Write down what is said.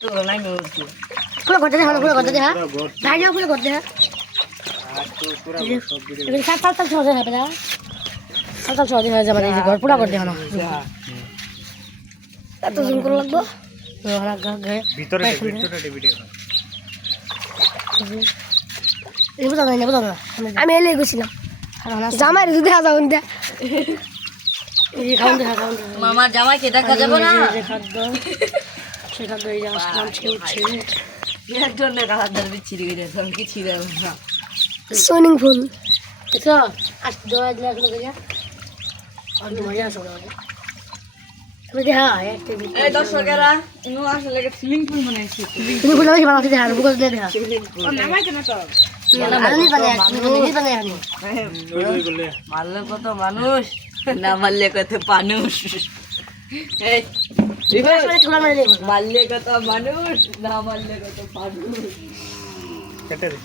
পুরো ঘরটা দেখা পুরো ঘরটা দেখা ভাই যাও পুরো ঘর দেখা সাত ছ দেখা পেলা সাত ছ দেখা যাবে এই যে ঘর পুরো ঘর দেখা না এত জুম করে লাগবো ভিতরে ভিতরে আমি এলে গেছিলাম জামাই যদি দেখা যাও মামার জামাই কে দেখা যাবে না খাদ্য সে খাদ্য এই যে আসলাম ছেড়ে এর জন্য রাহাদার বিচ্ছিরি করে এখন কি ছিড়ে না সুইমিং পুল তো আজ দোয়া দিলা কোনো গিয়া আর মজা আসো তুমি দেখা একটা এই দর্শকেরা ইনো আসলে একটা সুইমিং পুল বানাইছে তুমি বলে কি বানাতে দেখা বুঝ না দেখা ও নামাই কেন তো আমি বানাই মারলে কত মানুষ না মারলে কত মানুষ এই মারলে কত মানুষ না মারলে কত মানুষ কেটে দে